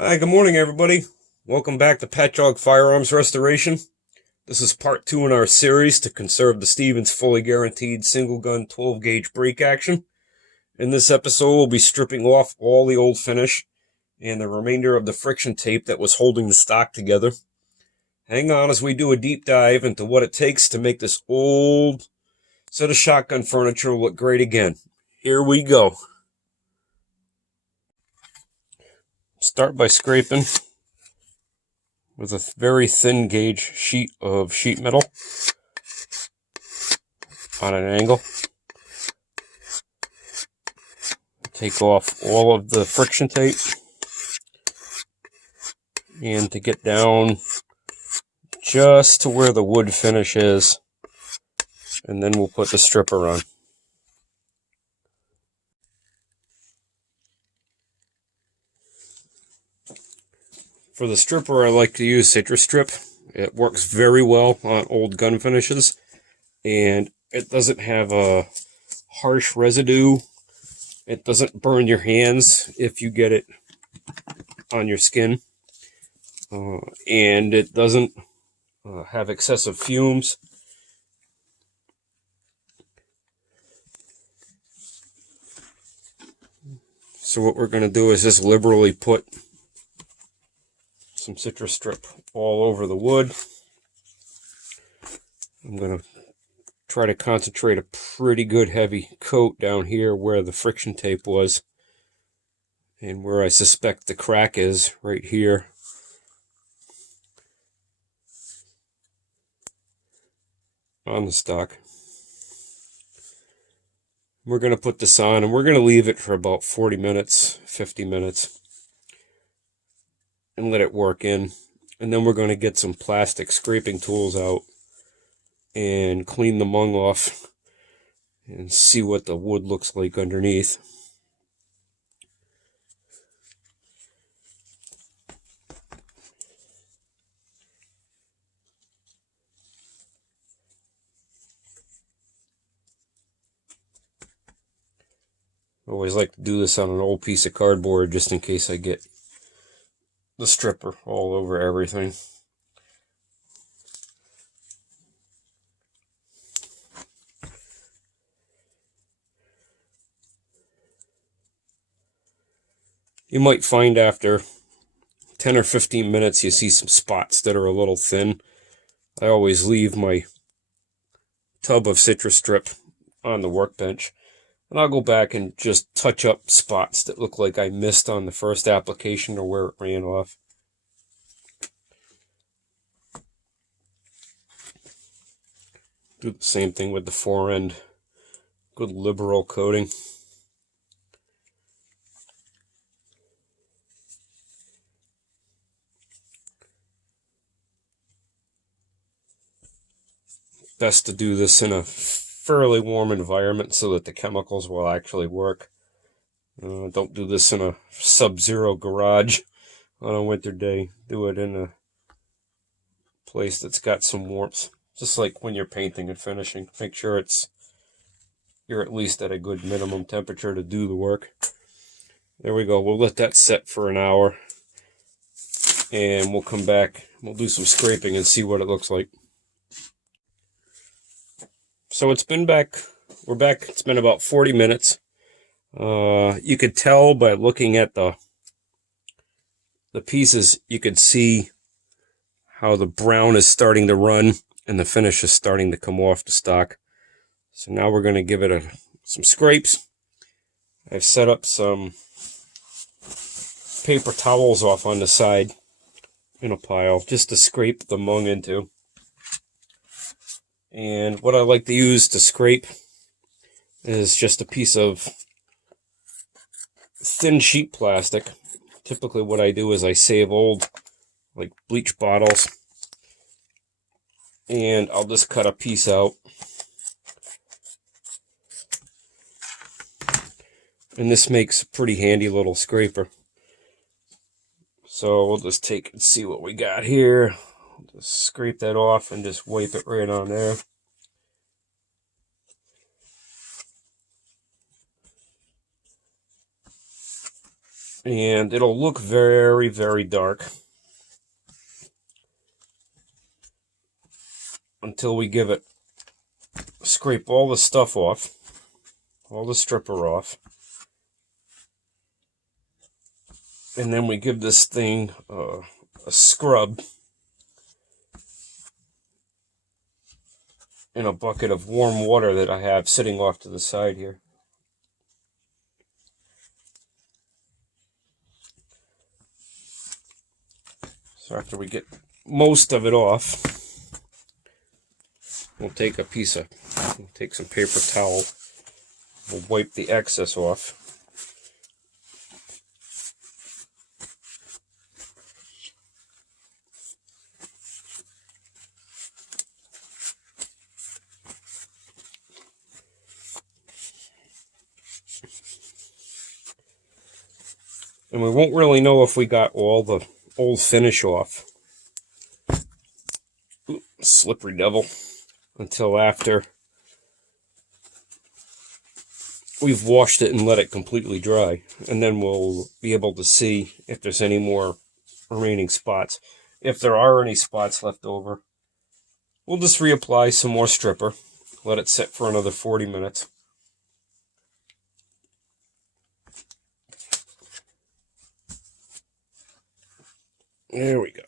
Hi, good morning, everybody. Welcome back to Patchogue Firearms Restoration. This is part 2 in our series to conserve the Stevens fully guaranteed single gun 12 gauge break action. In this episode, we'll be stripping off all the old finish and the remainder of the friction tape that was holding the stock together. Hang on as we do a deep dive into what it takes to make this old set of shotgun furniture look great again. Here we go. Start by scraping with a very thin gauge sheet of sheet metal on an angle. Take off all of the friction tape, and to get down just to where the wood finish is, and then we'll put the stripper on. For the stripper, I like to use Citrus Strip. It works very well on old gun finishes, and it doesn't have a harsh residue. It doesn't burn your hands if you get it on your skin, and it doesn't have excessive fumes. So what we're going to do is just liberally put some Citrus Strip all over the wood. I'm going to try to concentrate a pretty good heavy coat down here where the friction tape was, and where I suspect the crack is, right here. On the stock. We're going to put this on, and we're going to leave it for about 40 minutes, 50 minutes, and let it work in. And then we're going to get some plastic scraping tools out and clean the mung off and see what the wood looks like underneath. I always like to do this on an old piece of cardboard just in case I get the stripper all over everything. You might find after 10 or 15 minutes you see some spots that are a little thin. I always leave my tub of Citrus Strip on the workbench, and I'll go back and just touch up spots that look like I missed on the first application or where it ran off. Do the same thing with the fore end. Good liberal coating. Best to do this in a fairly warm environment so that the chemicals will actually work. Don't do this in a sub-zero garage on a winter day. Do it in a place that's got some warmth. Just like when you're painting and finishing. Make sure you're at least at a good minimum temperature to do the work. There we go. We'll let that set for an hour, and we'll come back. We'll do some scraping and see what it looks like. So we're back. It's been about 40 minutes. You could tell by looking at the pieces, you could see how the brown is starting to run and the finish is starting to come off the stock. So now we're going to give it some scrapes. I've set up some paper towels off on the side in a pile just to scrape the mung into. And what I like to use to scrape is just a piece of thin sheet plastic. Typically what I do is I save old like bleach bottles, and I'll just cut a piece out. And this makes a pretty handy little scraper. So we'll just take and see what we got here. Just scrape that off and just wipe it right on there. and it'll look very, very dark until we give it, scrape all the stuff off, all the stripper off, and then we give this thing a scrub in a bucket of warm water that I have sitting off to the side here. So after we get most of it off, we'll take some paper towel, we'll wipe the excess off. And we won't really know if we got all the old finish off. Ooh, slippery devil. Until after we've washed it and let it completely dry. And then we'll be able to see if there's any more remaining spots. If there are any spots left over, we'll just reapply some more stripper. Let it sit for another 40 minutes. There we go.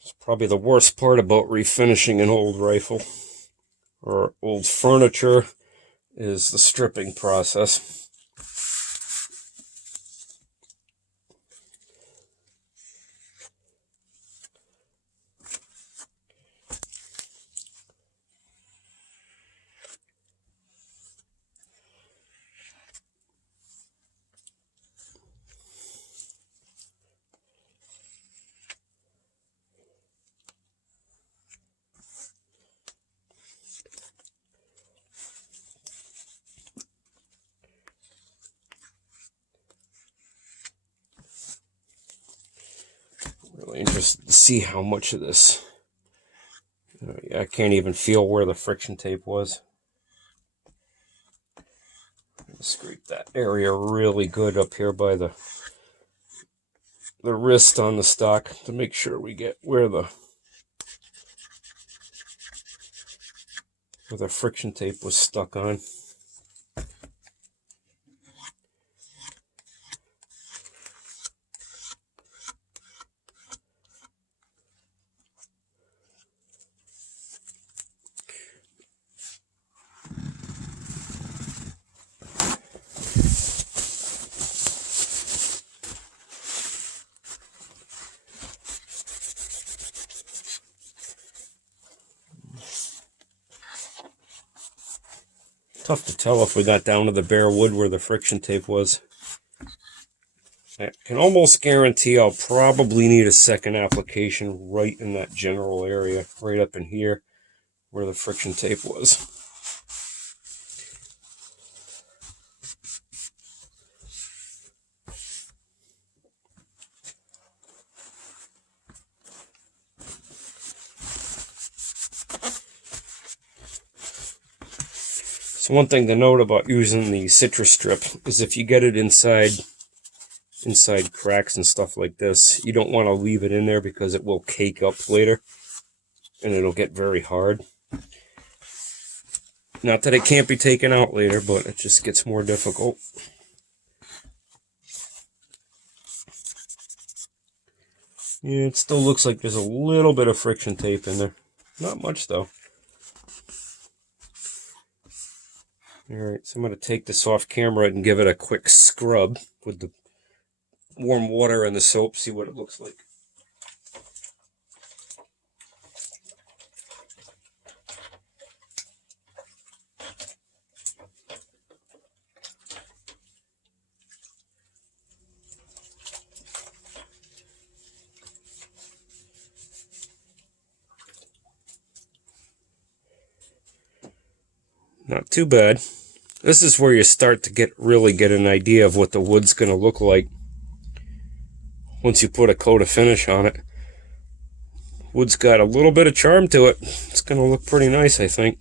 It's probably the worst part about refinishing an old rifle or old furniture is the stripping process. Really interested to see how much of this. I can't even feel where the friction tape was. Scrape that area really good up here by the wrist on the stock to make sure we get where the friction tape was stuck on. Tough to tell if we got down to the bare wood where the friction tape was. I can almost guarantee I'll probably need a second application right in that general area, right up in here where the friction tape was. So one thing to note about using the citrus strip is if you get it inside cracks and stuff like this, you don't want to leave it in there because it will cake up later and it'll get very hard. Not that it can't be taken out later, but it just gets more difficult. Yeah, it still looks like there's a little bit of friction tape in there. Not much though. Alright, so I'm going to take this off camera and give it a quick scrub with the warm water and the soap, see what it looks like. Not too bad. This is where you start to really get an idea of what the wood's going to look like once you put a coat of finish on it. Wood's got a little bit of charm to it. It's going to look pretty nice, I think.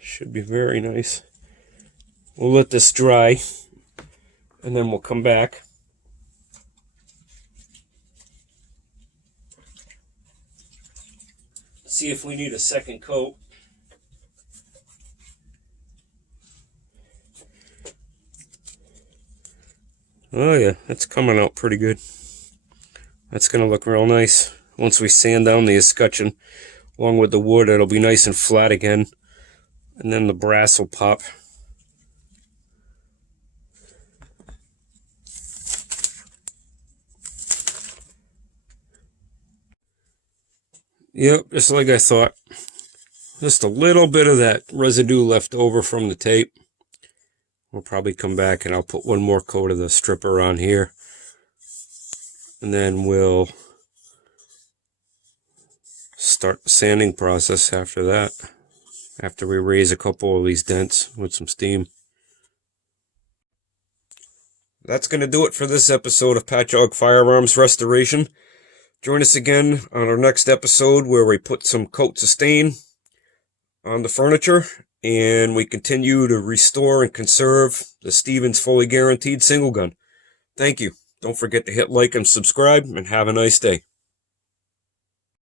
Should be very nice. We'll let this dry, and then we'll come back. See if we need a second coat. Oh yeah, that's coming out pretty good. That's going to look real nice. Once we sand down the escutcheon, along with the wood, it'll be nice and flat again. And then the brass will pop. Yep, just like I thought. Just a little bit of that residue left over from the tape. We'll probably come back and I'll put one more coat of the stripper on here. And then we'll start the sanding process after that. After we raise a couple of these dents with some steam. That's going to do it for this episode of Patchogue Firearms Restoration. Join us again on our next episode where we put some coats of stain on the furniture and we continue to restore and conserve the Stevens Fully Guaranteed Single Gun. Thank you. Don't forget to hit like and subscribe, and have a nice day.